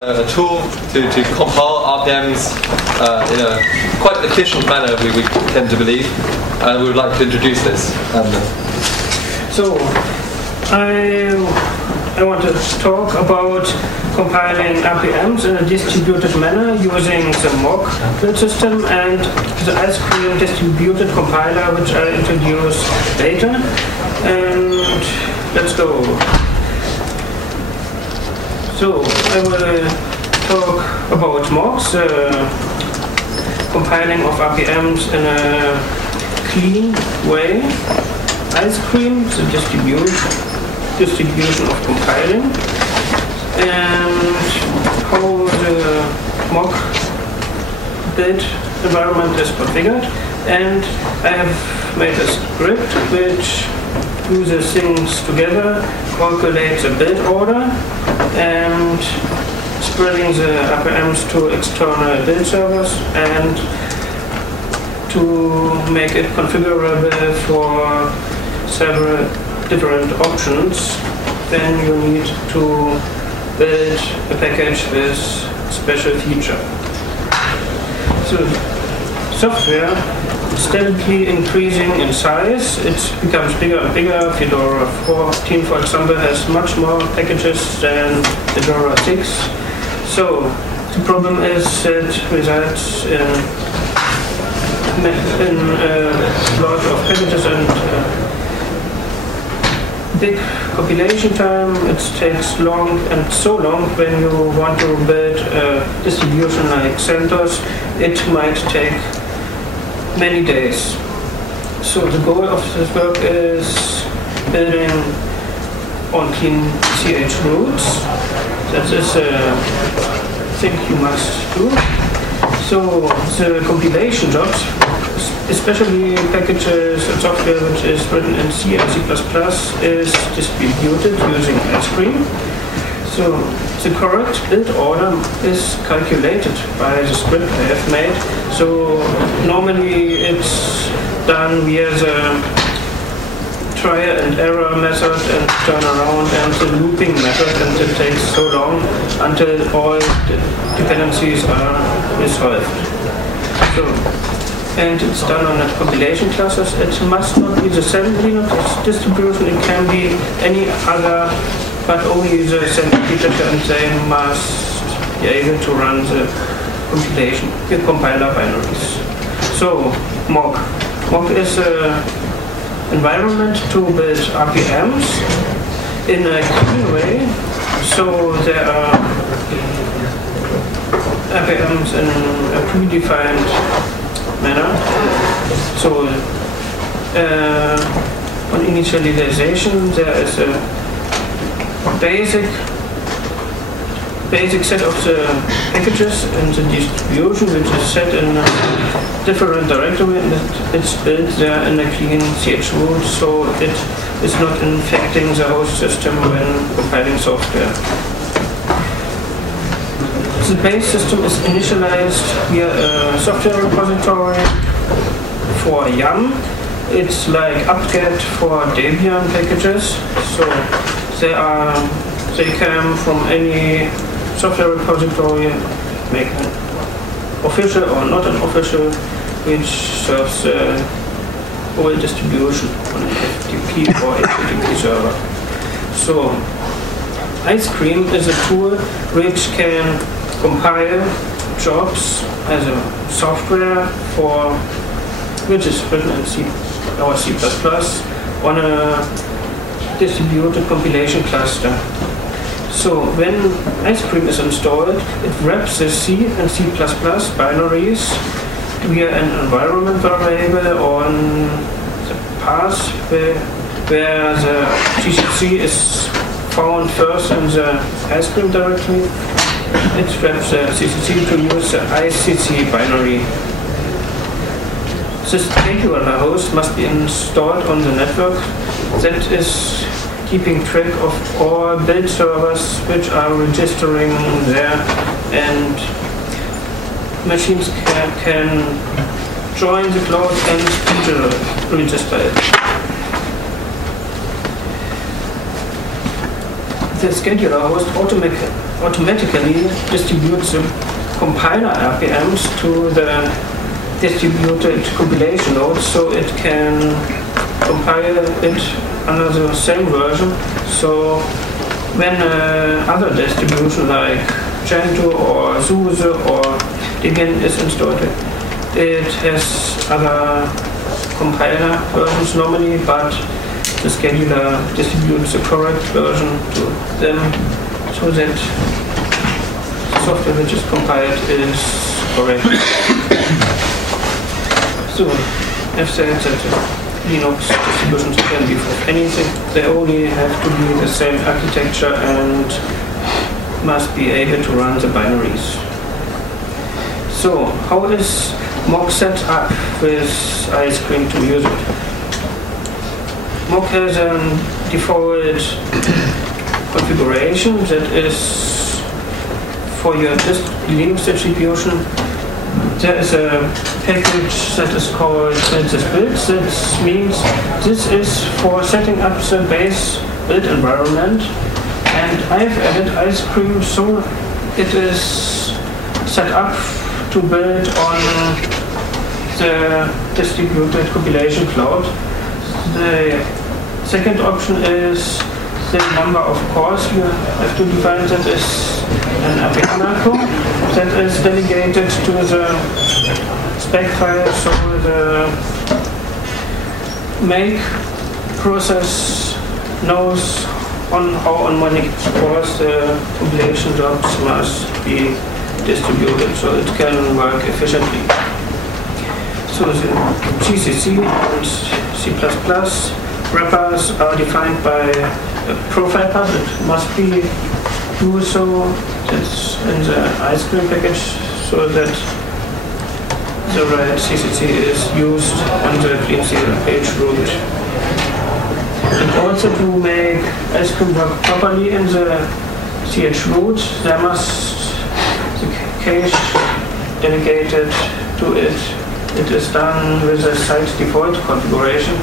A tool to compile RPMs in a quite efficient manner, we tend to believe, and we would like to introduce this. So, I want to talk about compiling RPMs in a distributed manner using the mock build system and the ice cream distributed compiler, which I introduce later. And let's go. So, I will talk about mocks, compiling of RPMs in a clean way, ice cream, the distribution of compiling, and how the mock build environment is configured. And I have made a script which uses things together, calculates a build order, and spreading the RPMs to external build servers, and to make it configurable for several different options. Then you need to build a package with special feature. So software steadily increasing in size. It becomes bigger and bigger. Fedora 14, for example, has much more packages than Fedora 6. So the problem is it results in a lot of packages and big compilation time. It takes long, and so long when you want to build a distribution like CentOS, it might take many days. So the goal of this work is building on clean CH roots. That is a thing you must do. So the compilation jobs, especially packages and software which is written in C and C++, is distributed using ice cream. So the correct build order is calculated by the script I have made. So normally it's done via the try and error method and turn around and the looping method, and it takes so long until all the dependencies are resolved. So, and it's done on the compilation classes. It must not be the same Linux distribution, it can be any other, but only the same feature, and they must be able to run the compilation, the compiler binaries. So, mock. Mock is a environment to build RPMs in a clean way. So there are RPMs in a predefined manner. So on initialization there is a basic set of the packages in the distribution, which is set in a different directory, and it's built there in a clean CH root, so it is not infecting the host system when compiling software. The base system is initialized via a software repository for YAM. It's like apt-get for Debian packages, so they come from any software repository, make an official or not an official, which serves the whole distribution on an FTP or HTTP server. So, ice cream is a tool which can compile jobs as a software for which is written in C or C++ on a distributed compilation cluster. So when ice cream is installed, it wraps the C and C++ binaries via an environment variable on the path where the GCC is found first in the ice cream directory. It wraps the CCC to use the ICC binary. This particular host must be installed on the network that is keeping track of all build servers which are registering there, and machines can join the cloud and register it. the scheduler host automatically distributes the compiler RPMs to the distributed compilation nodes, so it can compile it under the same version. So when other distribution like Gentoo or SUSE or Debian is installed, it has other compiler versions normally, but the scheduler distributes the correct version to them so that the software which is compiled is correct. So, if said that Linux distributions can be for anything, they only have to be the same architecture and must be able to run the binaries. So, how is Mock set up with ice cream to use it? Mock has a default configuration that is for your Linux distribution. There is a package that is called build. That means this is for setting up the base build environment. And I've added ice cream so it is set up to build on the distributed compilation cloud. The second option is the number of cores you have to define. That is an RPM macro that is delegated to the spec file, so the make process knows how many cores the compilation jobs must be distributed so it can work efficiently. So the GCC and C++ wrappers are defined by a profile path. It must be used so that's in the ice cream package so that the right CCC is used on the clean page root. And also to make ice cream work properly in the CH root, there must the cache delegated to it. It is done with a site default configuration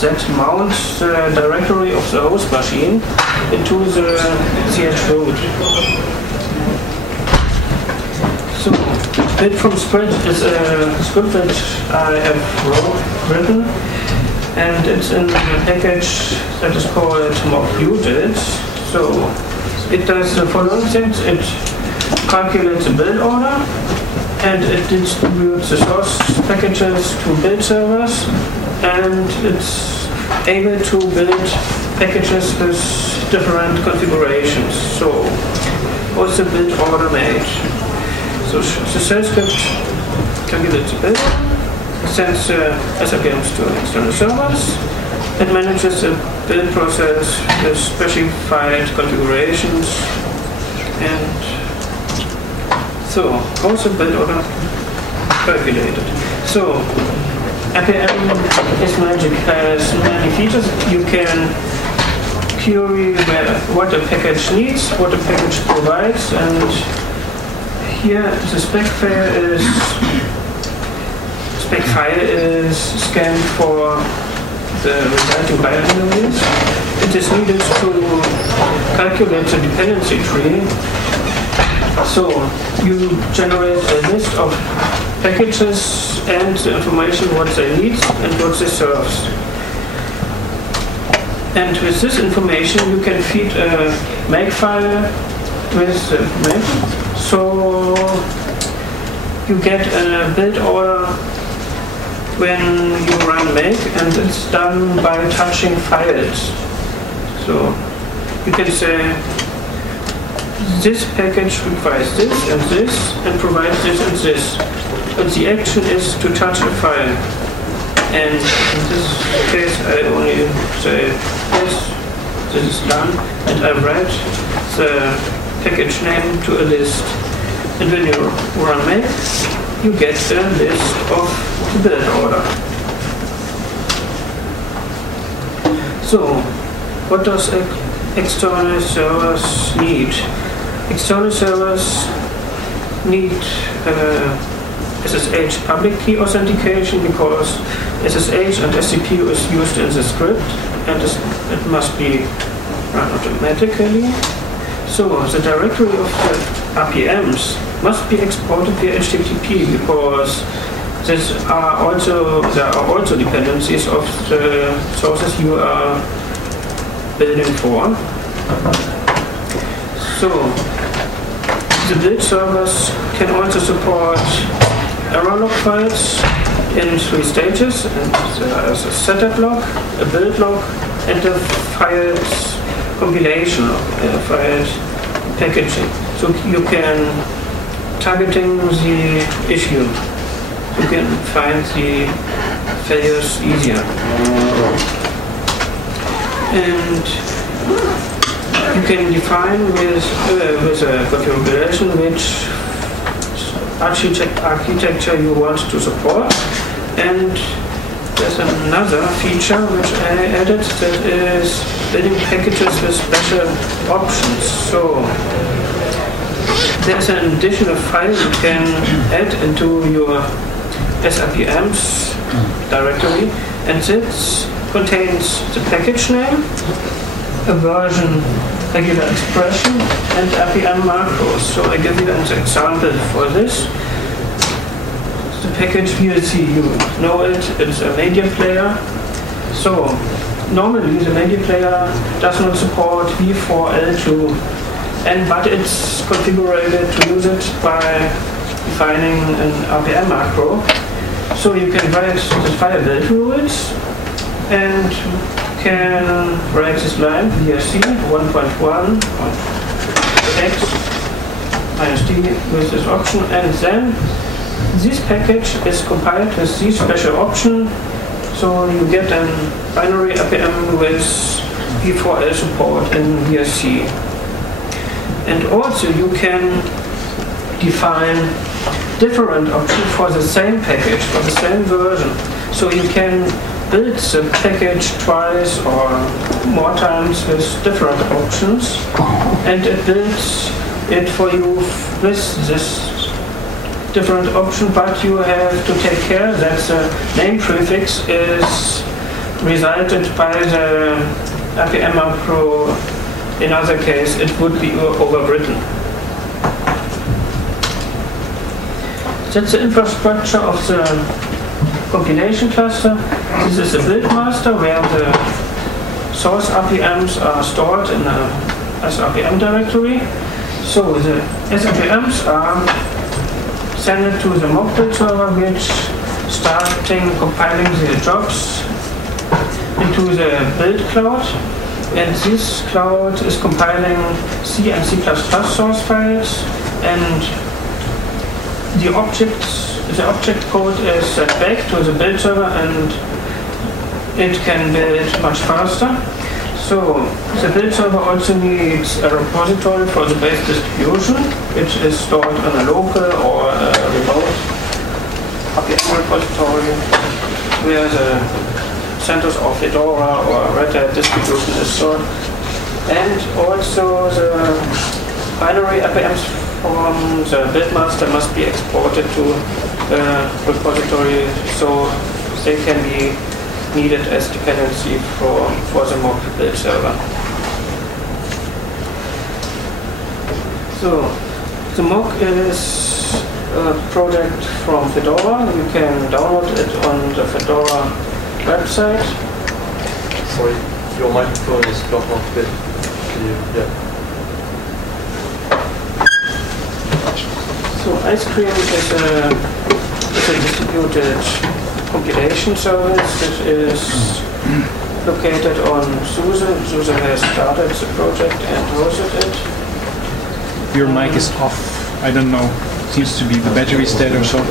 that mounts the directory of the host machine into the CH root. So, build from scratch is a script that I have written, and it's in a package that is called mock-util. So, it does the following things. It calculates the build order, and it distributes the source packages to build servers, and it's able to build packages with different configurations. So, what's the build order made? So, the shell script calculates the build order, sends SRPMs to external servers, it manages the build process with specified configurations, and so, how's the build order calculated? So, RPM is magic, has many features. You can query what the package needs, what the package provides, and here the spec file is scanned for the resulting binaries. It is needed to calculate the dependency tree. So you generate a list of packages and the information what they need and what they serves. And with this information you can feed a make file with the information. So you get a build order when you run make, and it's done by touching files. So you can say this package requires this and provides this and this. But the action is to touch a file. And in this case I only say yes, this is done, and I write the package name to a list. And when you run make, you get a list of the build order. So, what does external servers need? External servers need SSH public key authentication because SSH and SCP is used in the script, and it must be run automatically. So the directory of the RPMs must be exported via HTTP because there are also dependencies of the sources you are building for. So the build servers can also support error log files in 3 stages, and there is a setup log, a build log, and a files compilation log, files packaging. So you can targeting the issue. You can find the failures easier. And you can define with a configuration which architecture you want to support. And there's another feature which I added, that is building packages with special options. So there's an additional file you can add into your SRPMs directory, and this contains the package name, a version, regular expression, and RPM macros. So I give you an example for this. The package VLC, you know it, it's a media player. So normally the media player does not support V4L2, but it's configured to use it by defining an RPM macro. So you can write the file build rules and can write this line VLC 1.1 x -d with this option, and then this package is compiled with this special option, so you get a binary RPM with V4L support in VLC. And also you can define different options for the same package, for the same version. So you can build the package twice or more times with different options, and it builds it for you with this different option, but you have to take care that the name prefix is resulted by the RPM macro. In other case, it would be overwritten. That's the infrastructure of the compilation cluster. This is the build master where the source RPMs are stored in a SRPM directory. So the SRPMs are sent to the mock build server, which starting compiling the jobs into the build cloud. And this cloud is compiling C and C++ source files, and the object code is set back to the build server, and it can build much faster. So the build server also needs a repository for the base distribution, which is stored in a local or a remote RPM repository where the CentOS or Fedora or Red Hat distribution is stored. And also the binary RPMs from the buildmaster must be exported to the repository, so they can be needed as dependency for the mock build server. So the mock is a project from Fedora. You can download it on the Fedora website. Sorry, your microphone is dropped off a bit. So Ice Cream is a distributed compilation service that is located on SUSE. SUSE has started the project and hosted it. Your mic is off. I don't know. Seems to be the battery dead or so.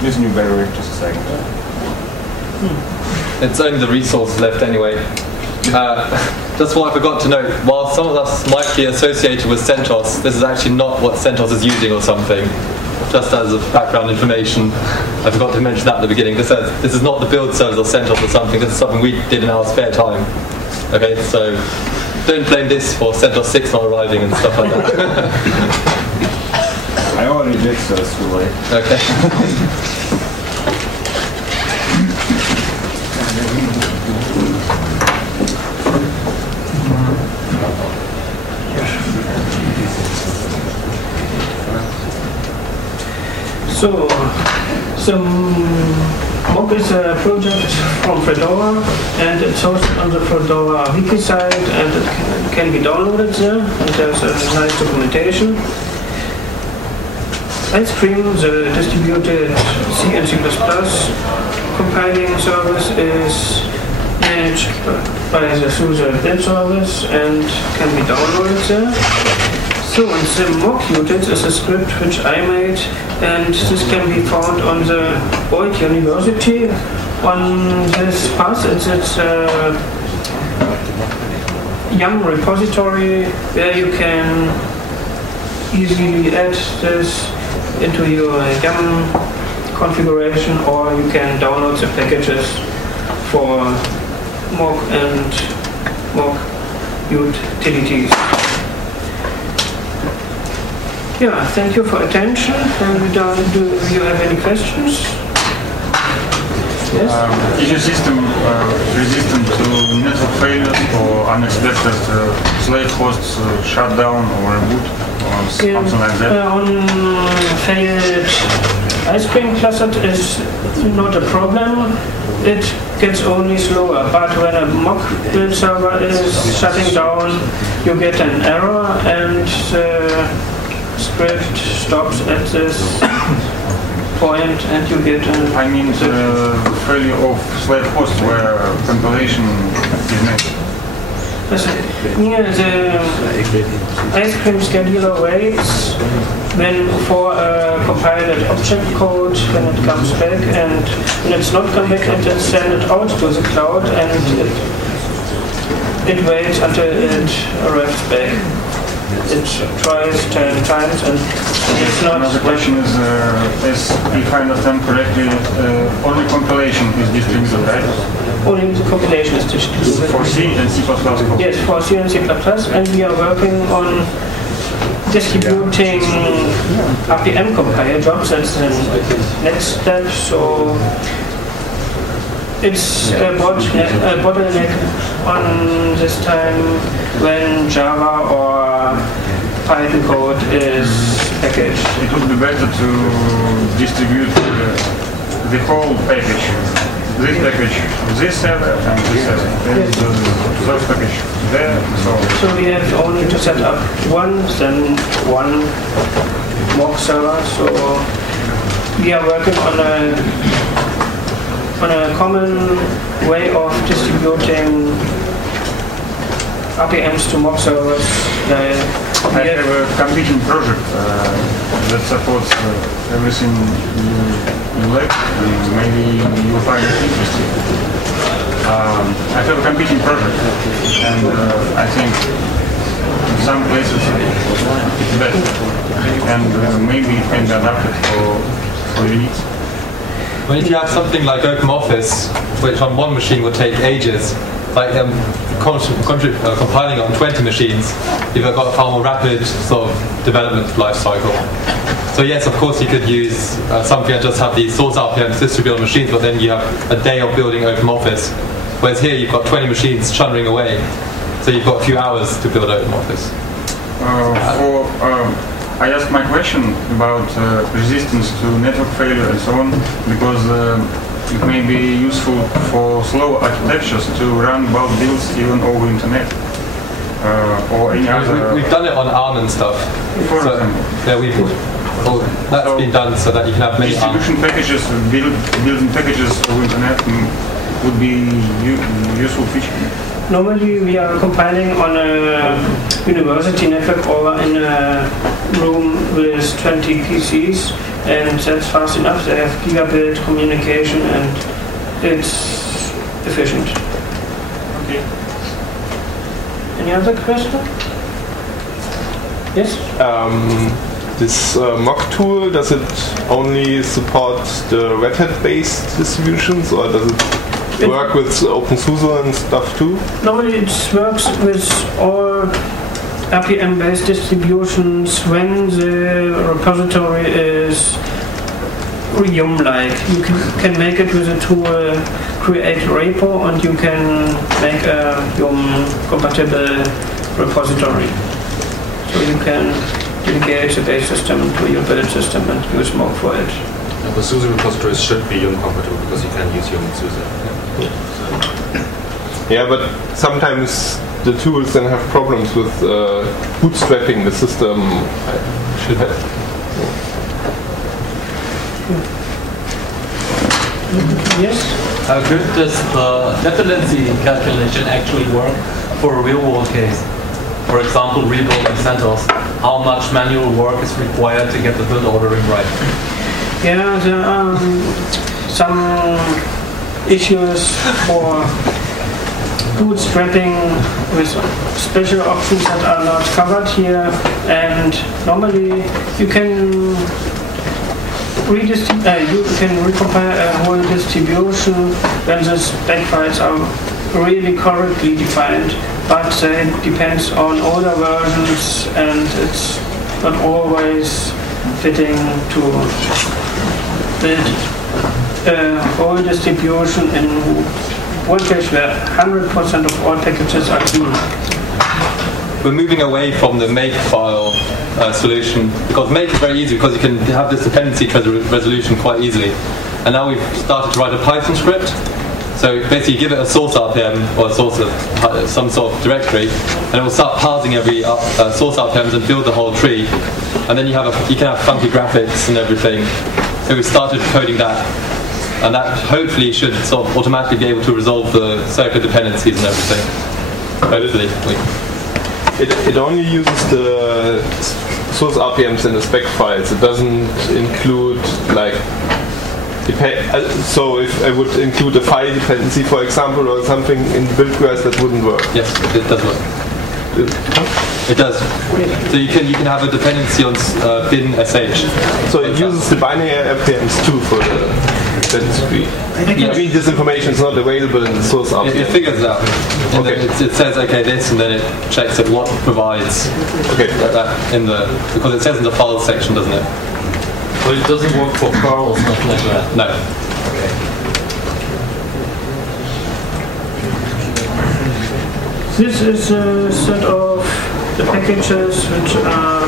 There's a new battery, just a second. It's only the resources left anyway. Just what I forgot to note, while some of us might be associated with CentOS, this is actually not what CentOS is using or something. Just as a background information, I forgot to mention that at the beginning. This is not the build service or CentOS or something, this is something we did in our spare time. Okay, so don't blame this for CentOS 6 not arriving and stuff like that. I I already did, so it's too late. Okay. So, mock is a project from Fedora, and it's hosted on the Fedora wiki site, and it can be downloaded there, and there's a nice documentation. Ice Cream, the distributed C and C++ compiling service, is managed by the SUSE build service and can be downloaded there. So, and the mock utils is a script which I made, and this can be found on the Old University. On this path, it's a YAM repository where you can easily add this into your YAM configuration, or you can download the packages for mock and mock utilities. Yeah, thank you for attention. And do you have any questions? Yes? Is your system resistant to network failures or unexpected slave hosts shutdown or reboot or something like that? On failed Ice Cream cluster is not a problem. It gets only slower, but when a mock build server is shutting down, you get an error, and the script stops at this point, and you get an... I mean the failure of slave host where compilation is made. Near the Ice Cream scheduler waits for a compiled object code when it comes back, and when it's not come back, it will send it out to the cloud, and it waits until it arrives back. It tries 10 times, and it's not... Another question is, if I understand correctly, only compilation is distributed, right? Only the compilation is distributed. For C and C++? Yes, for C and C++, and we are working on distributing RPM compile jobs. That's the next step. So it's a bottleneck on this time when Java or Python code is packaged. It would be better to distribute the whole package. This package, this server, and this server. Then those package there, so we have only to set up one mock server. So we are working on a common way of distributing RPMs to mock servers. I have a competing project that supports everything you like, and maybe you'll find it interesting. I have a competing project, and I think in some places it's better, and maybe it can be adapted for your needs. Well, if you have something like OpenOffice, which on one machine would take ages, like compiling on 20 machines, you've got a far more rapid sort of development life cycle. So yes, of course you could use something that just have these source RPMs distributed on machines, but then you have a day of building OpenOffice. Whereas here you've got 20 machines chunnering away, so you've got a few hours to build OpenOffice. I asked my question about resistance to network failure and so on, because it may be useful for slow architectures to run bulk builds even over internet or any other. We've done it on ARM and stuff. For example. Yeah, that's been done so that you can have many distribution packages, building packages over internet would be useful feature. Normally we are compiling on a university network or in a room with 20 PCs, and that's fast enough. They have gigabit communication and it's efficient. Okay. Any other question? Yes? This mock tool, does it only support the Red Hat based distributions, or does it work with OpenSUSE and stuff too? Normally it works with all RPM-based distributions when the repository is Yum-like. You can make it with a tool, create repo, and you can make a Yum-compatible repository. So you can delegate the base system to your build system and use mock for it. And the SUSE repositories should be Yum compatible because you can use Yum in SUSE. Yeah, but sometimes the tools then have problems with bootstrapping the system. Should have. Yes? How good does the dependency calculation actually work for a real-world case? For example, rebuilding CentOS. How much manual work is required to get the build ordering right? Yeah, there are some issues for bootstrapping with special options that are not covered here, and normally you can recompile a whole distribution when the spec files are really correctly defined, but it depends on older versions and it's not always fitting to build a whole distribution in one case where 100% of all packages are clean. We're moving away from the make file solution because make is very easy because you can have this dependency resolution quite easily. And now we've started to write a Python script. So basically you give it a source RPM or a source of some sort of directory, and it will start parsing every source RPMs and build the whole tree. And then you can have funky graphics and everything. So we started coding that, and that hopefully should sort of automatically be able to resolve the circuit dependencies and everything. Hopefully. It only uses the source RPMs in the spec files. It doesn't include like. So if I would include a file dependency, for example, or something in build-grass, that wouldn't work. Yes, it does work. It does. So you can have a dependency on bin sh. So it uses the binary RPMs too for the dependency. I mean, this information is not available in the source RPM. It figures it out. And Okay. then it says okay this, and then it checks at what provides. Okay. That because it says in the files section, doesn't it? But it doesn't work for curl or stuff like that? No. This is a set of the packages which are.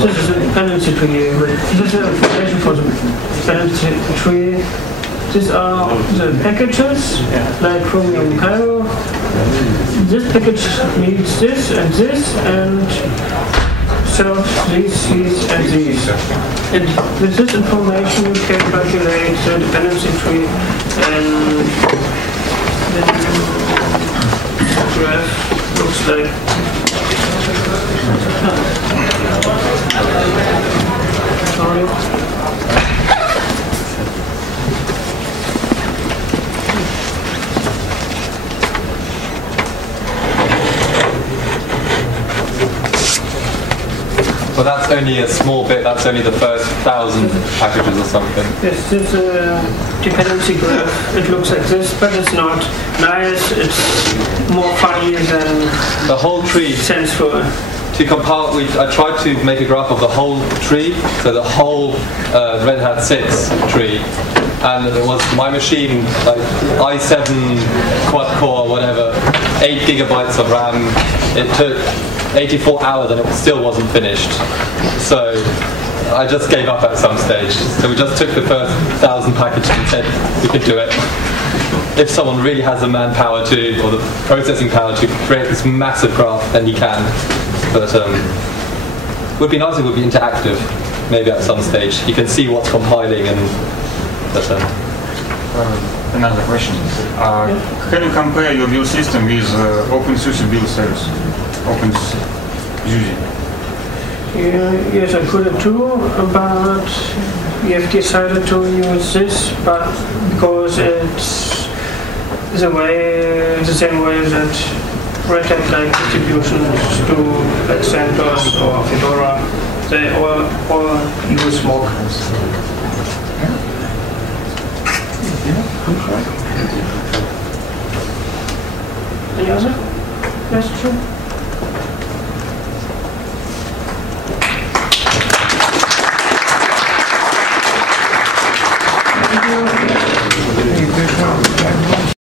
This is a dependency tree. This is a information for the dependency tree. These are the packages, like Chromium Cairo. This package needs this, and serves these, and these. And with this information you can calculate the dependency tree and then the graph looks like sorry. But that's only a small bit, that's only the first 1,000 packages or something. Yes, this is a dependency graph. It looks like this, but it's not nice. It's more funny than The whole tree, sensible. to compile, I tried to make a graph of the whole tree, so the whole Red Hat 6 tree. And it was my machine, like i7 quad core, whatever, 8 gigabytes of RAM. It took 84 hours and it still wasn't finished. So I just gave up at some stage. So we just took the first 1,000 packages and said we could do it. If someone really has the manpower to, or the processing power to create this massive graph, then he can. But it would be nice if it would be interactive, maybe at some stage. You can see what's compiling and Another question. Can you compare your build system with OpenSUSE build service? OpenSUSE. Yes, I could too, but we have decided to use this, but because it's the same way that Red Hat like distributions do, like CentOS or Fedora, they all use Smoke. Any other question?